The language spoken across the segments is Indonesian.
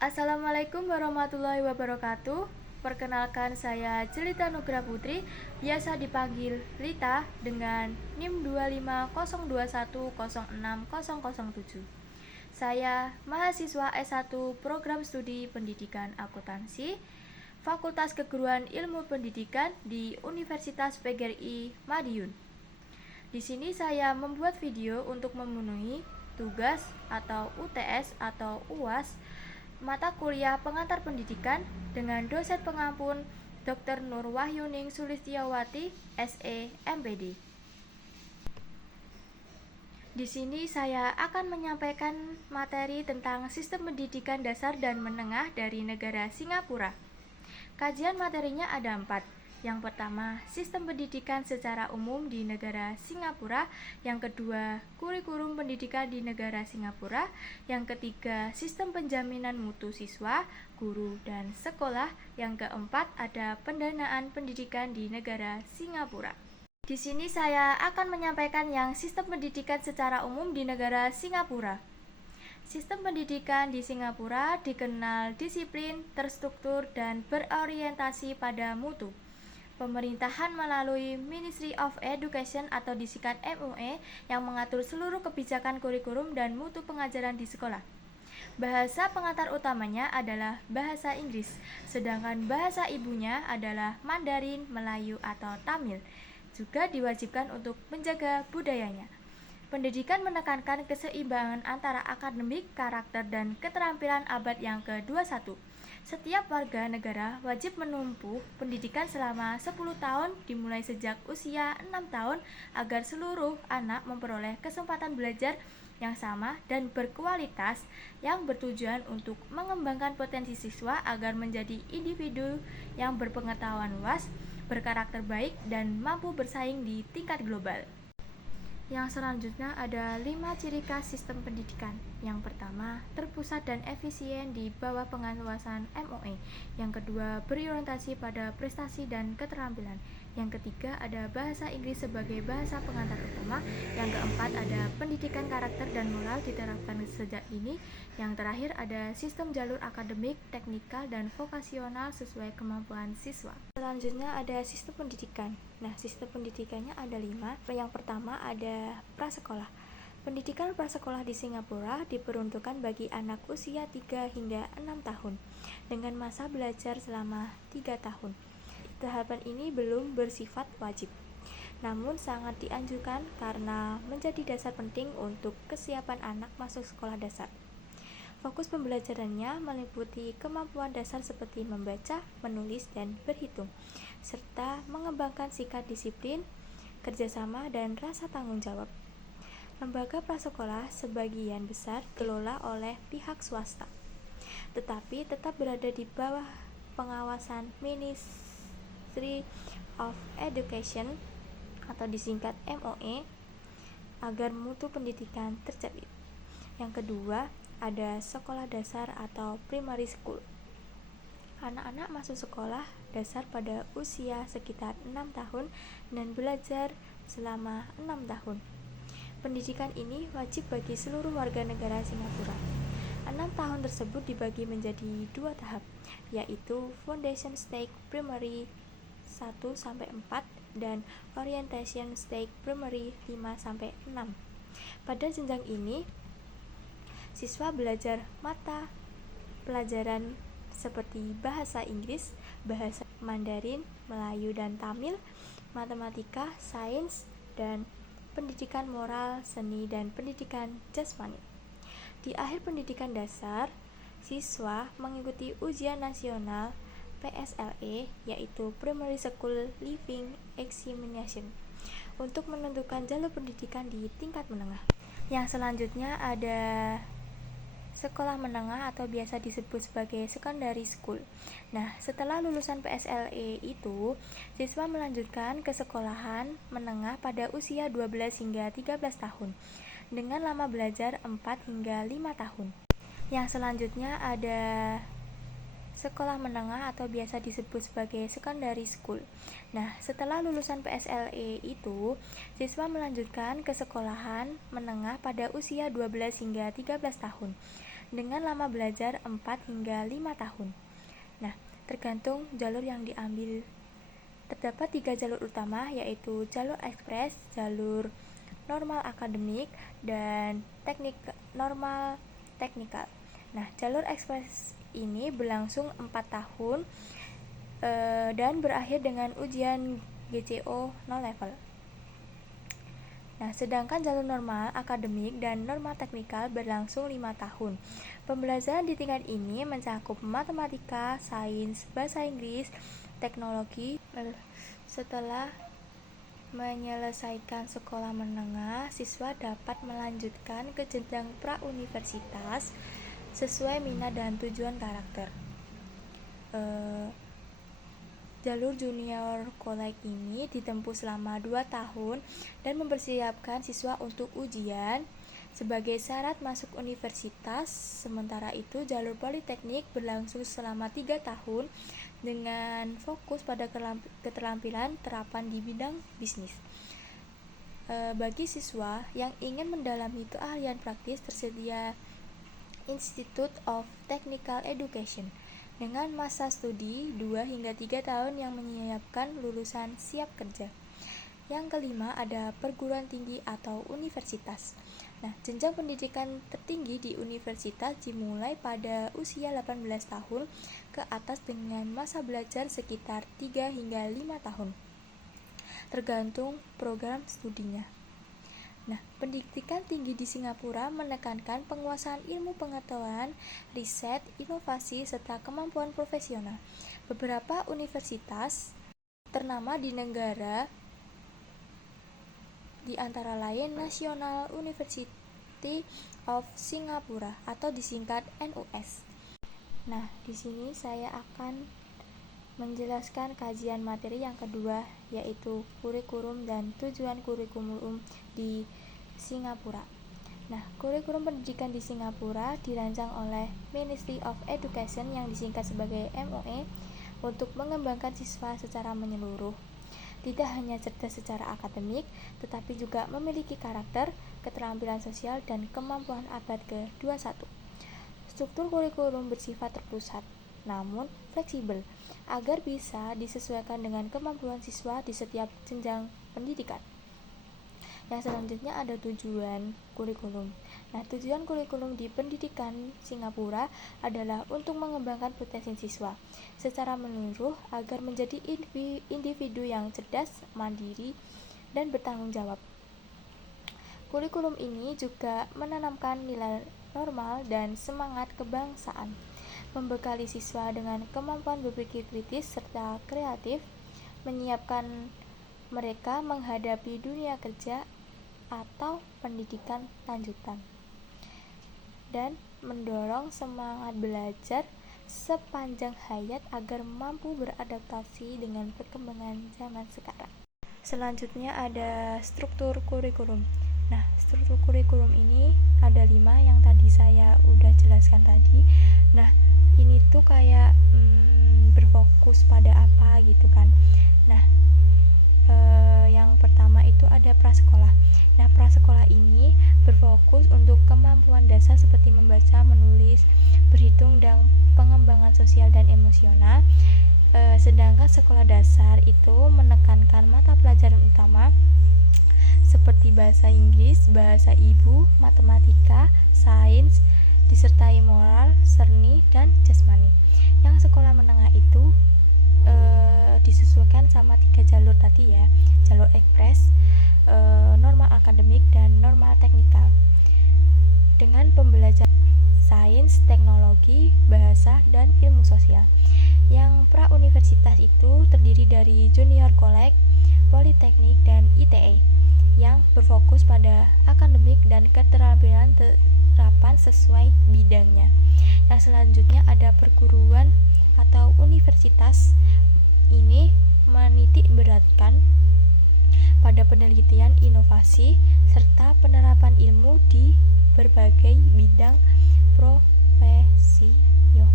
Assalamualaikum warahmatullahi wabarakatuh. Perkenalkan, saya Jelita Nugra Putri, biasa dipanggil Lita dengan NIM 25021060007. Saya mahasiswa S1 Program Studi Pendidikan Akuntansi, Fakultas Keguruan Ilmu Pendidikan di Universitas PGRI Madiun. Di sini saya membuat video untuk memenuhi tugas atau UTS atau UAS mata kuliah pengantar pendidikan dengan dosen pengampun Dr. Nur Wahyuning Sulistiawati, SE, MPD. Di sini saya akan menyampaikan materi tentang sistem pendidikan dasar dan menengah dari negara Singapura. Kajian materinya ada 4. Yang pertama, sistem pendidikan secara umum di negara Singapura. Yang kedua, kurikulum pendidikan di negara Singapura. Yang ketiga, sistem penjaminan mutu siswa, guru, dan sekolah. Yang keempat, ada pendanaan pendidikan di negara Singapura. Di sini saya akan menyampaikan yang sistem pendidikan secara umum di negara Singapura. Sistem pendidikan di Singapura dikenal disiplin, terstruktur, dan berorientasi pada mutu. Pemerintahan melalui Ministry of Education atau disingkat MUE yang mengatur seluruh kebijakan kurikulum dan mutu pengajaran di sekolah. Bahasa pengantar utamanya adalah bahasa Inggris, sedangkan bahasa ibunya adalah Mandarin, Melayu, atau Tamil. Juga diwajibkan untuk menjaga budayanya. Pendidikan menekankan keseimbangan antara akademik, karakter, dan keterampilan abad yang ke-21. Setiap warga negara wajib menempuh pendidikan selama 10 tahun dimulai sejak usia 6 tahun agar seluruh anak memperoleh kesempatan belajar yang sama dan berkualitas yang bertujuan untuk mengembangkan potensi siswa agar menjadi individu yang berpengetahuan luas, berkarakter baik, dan mampu bersaing di tingkat global. Yang selanjutnya ada 5 ciri khas sistem pendidikan. Yang pertama, terpusat dan efisien di bawah pengawasan MUE. Yang kedua, berorientasi pada prestasi dan keterampilan. Yang ketiga, ada bahasa Inggris sebagai bahasa pengantar utama. Yang keempat, ada pendidikan karakter dan moral diterapkan sejak dini. Yang terakhir, ada sistem jalur akademik, teknikal, dan vokasional sesuai kemampuan siswa. Selanjutnya ada sistem pendidikan. Nah, sistem pendidikannya ada 5. Yang pertama ada prasekolah. Pendidikan prasekolah di Singapura diperuntukkan bagi anak usia 3 hingga 6 tahun dengan masa belajar selama 3 tahun. Tahapan ini belum bersifat wajib, namun sangat dianjurkan karena menjadi dasar penting untuk kesiapan anak masuk sekolah dasar. Fokus pembelajarannya meliputi kemampuan dasar seperti membaca, menulis, dan berhitung, serta mengembangkan sikap disiplin, kerjasama, dan rasa tanggung jawab. Lembaga prasekolah sebagian besar dikelola oleh pihak swasta, tetapi tetap berada di bawah pengawasan Ministry of Education atau disingkat MOE agar mutu pendidikan terjamin. Yang kedua, ada sekolah dasar atau primary school. Anak-anak masuk sekolah dasar pada usia sekitar 6 tahun dan belajar selama 6 tahun. Pendidikan ini wajib bagi seluruh warga negara Singapura. 6 tahun tersebut dibagi menjadi 2 tahap, yaitu Foundation Stage Primary 1-4 dan Orientation Stage Primary 5-6. Pada jenjang ini, siswa belajar mata pelajaran seperti bahasa Inggris, bahasa Mandarin, Melayu, dan Tamil, matematika, sains, dan pendidikan moral, seni, dan pendidikan jasmani. Di akhir pendidikan dasar, siswa mengikuti ujian nasional PSLE, yaitu Primary School Leaving Examination, untuk menentukan jalur pendidikan di tingkat menengah. Yang selanjutnya ada sekolah menengah atau biasa disebut sebagai secondary school. Nah, setelah lulusan PSLE itu, siswa melanjutkan ke sekolahan menengah pada usia 12 hingga 13 tahun dengan lama belajar 4 hingga 5 tahun. Yang selanjutnya ada sekolah menengah atau biasa disebut sebagai secondary school. Nah, setelah lulusan PSLE itu, siswa melanjutkan ke sekolahan menengah pada usia 12 hingga 13 tahun dengan lama belajar 4 hingga 5 tahun. Nah, tergantung jalur yang diambil. Terdapat 3 jalur utama, yaitu jalur ekspres, jalur normal akademik, dan normal teknikal. Nah, jalur ekspres ini berlangsung 4 tahun dan berakhir dengan ujian GCO 0 level. Nah, sedangkan jalur normal akademik dan normal teknikal berlangsung 5 tahun. Pembelajaran di tingkat ini mencakup matematika, sains, bahasa Inggris, teknologi. Setelah menyelesaikan sekolah menengah, siswa dapat melanjutkan ke jenjang pra-universitas sesuai minat dan tujuan karakter. Jalur junior college ini ditempuh selama 2 tahun dan mempersiapkan siswa untuk ujian sebagai syarat masuk universitas. Sementara itu, jalur politeknik berlangsung selama 3 tahun dengan fokus pada keterampilan terapan di bidang bisnis. Bagi siswa yang ingin mendalami keahlian praktis, tersedia Institute of Technical Education dengan masa studi 2 hingga 3 tahun yang menyiapkan lulusan siap kerja. Yang kelima, ada perguruan tinggi atau universitas. Nah, jenjang pendidikan tertinggi di universitas dimulai pada usia 18 tahun ke atas dengan masa belajar sekitar 3 hingga 5 tahun, tergantung program studinya. Nah, pendidikan tinggi di Singapura menekankan penguasaan ilmu pengetahuan, riset, inovasi, serta kemampuan profesional. Beberapa universitas ternama di negara di antara lain National University of Singapore atau disingkat NUS. Nah, di sini saya akan menjelaskan kajian materi yang kedua, yaitu kurikulum dan tujuan kurikulum di Singapura. Nah, kurikulum pendidikan di Singapura dirancang oleh Ministry of Education yang disingkat sebagai MOE untuk mengembangkan siswa secara menyeluruh. Tidak hanya cerdas secara akademik, tetapi juga memiliki karakter, keterampilan sosial, dan kemampuan abad ke-21. Struktur kurikulum bersifat terpusat, namun fleksibel, agar bisa disesuaikan dengan kemampuan siswa di setiap jenjang pendidikan. Yang selanjutnya ada tujuan kurikulum. Nah, tujuan kurikulum di pendidikan Singapura adalah untuk mengembangkan potensi siswa secara menyeluruh agar menjadi individu yang cerdas, mandiri, dan bertanggung jawab. Kurikulum ini juga menanamkan nilai normal dan semangat kebangsaan, membekali siswa dengan kemampuan berpikir kritis serta kreatif, menyiapkan mereka menghadapi dunia kerja atau pendidikan lanjutan, dan mendorong semangat belajar sepanjang hayat agar mampu beradaptasi dengan perkembangan zaman sekarang. Selanjutnya ada struktur kurikulum. Nah, struktur kurikulum ini ada 5 yang tadi saya udah jelaskan tadi. Nah, ini tuh kayak berfokus pada apa gitu kan. Nah, yang pertama itu ada prasekolah. Nah, prasekolah ini berfokus untuk kemampuan dasar seperti membaca, menulis, berhitung, dan pengembangan sosial dan emosional. Sedangkan sekolah dasar itu menekankan mata pelajaran utama seperti bahasa Inggris, bahasa ibu, matematika, sains, disertai moral, seni, dan jasmani. Yang sekolah menengah itu disesuaikan sama 3 jalur tadi ya, jalur ekspres, normal akademik, dan normal teknikal, dengan pembelajaran sains, teknologi, bahasa, dan ilmu sosial. Yang pra-universitas itu terdiri dari junior college, politeknik, dan ITE yang berfokus pada akademik dan keterampilan terapan sesuai bidangnya. Yang selanjutnya ada perguruan atau universitas. Ini menitik beratkan pada penelitian, inovasi, serta penerapan ilmu di berbagai bidang profesional.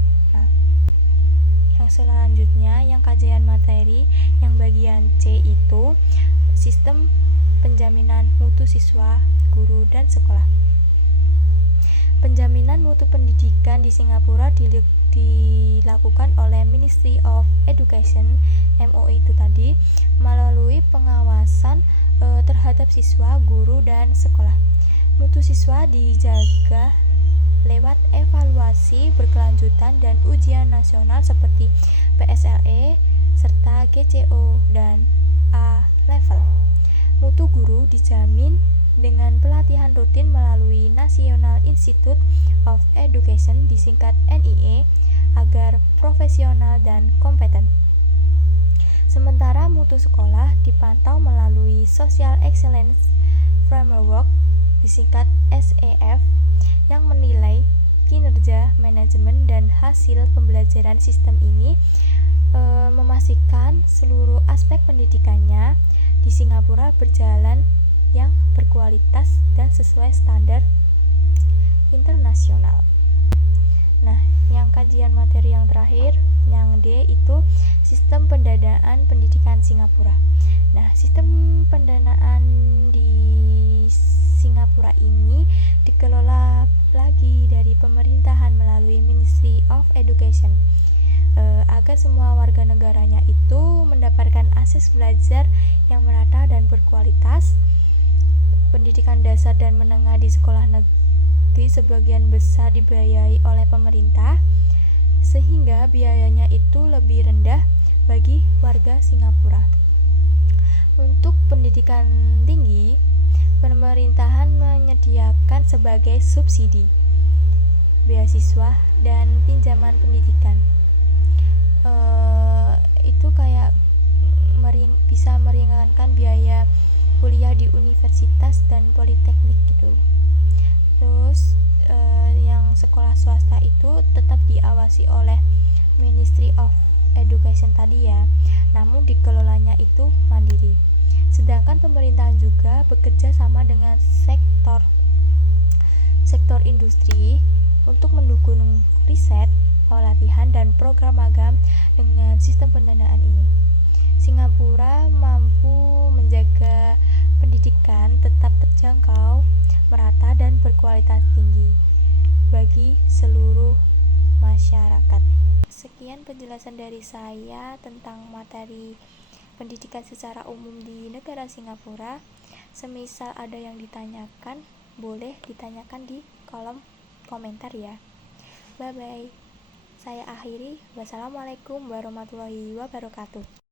Yang selanjutnya, yang kajian materi, yang bagian C itu sistem penjaminan mutu siswa, guru, dan sekolah. Penjaminan mutu pendidikan di Singapura dilakukan oleh Ministry of Education (MOE) itu tadi melalui pengawasan terhadap siswa, guru, dan sekolah. Mutu siswa dijaga lewat evaluasi berkelanjutan dan ujian nasional seperti PSLE serta GCO dan A level. Mutu guru dijamin dengan pelatihan rutin melalui National Institute of Education disingkat NIE agar profesional dan kompeten. Sementara mutu sekolah dipantau melalui Social Excellence Framework disingkat SEF yang menilai kinerja manajemen dan hasil pembelajaran. Sistem ini memastikan seluruh aspek pendidikannya di Singapura berjalan yang berkualitas dan sesuai standar internasional. Nah, yang kajian materi yang terakhir, yang D itu sistem pendanaan pendidikan Singapura. Nah, sistem pendanaan di Singapura ini dikelola lagi dari pemerintahan melalui Ministry of Education agar semua warga negaranya itu mendapatkan akses belajar yang merata dan berkualitas. Pendidikan dasar dan menengah di sekolah negeri sebagian besar dibiayai oleh pemerintah, sehingga biayanya itu lebih rendah bagi warga Singapura. Untuk pendidikan tinggi, pemerintahan menyediakan sebagai subsidi, beasiswa, dan pinjaman pendidikan. Itu kayak bisa meringankan biaya kuliah di universitas dan politeknik gitu. Terus yang sekolah swasta itu tetap diawasi oleh Ministry of Education tadi ya, namun dikelolanya itu mandiri. Sedangkan pemerintahan juga bekerja sama dengan sektor industri untuk mendukung riset, pelatihan, dan program magang dengan sistem pendanaan ini. Singapura mampu menjaga pendidikan tetap terjangkau, merata, dan berkualitas tinggi bagi seluruh masyarakat. Sekian penjelasan dari saya tentang materi pendidikan secara umum di negara Singapura. Semisal ada yang ditanyakan, boleh ditanyakan di kolom komentar ya. Bye bye. Saya akhiri. Wassalamualaikum warahmatullahi wabarakatuh.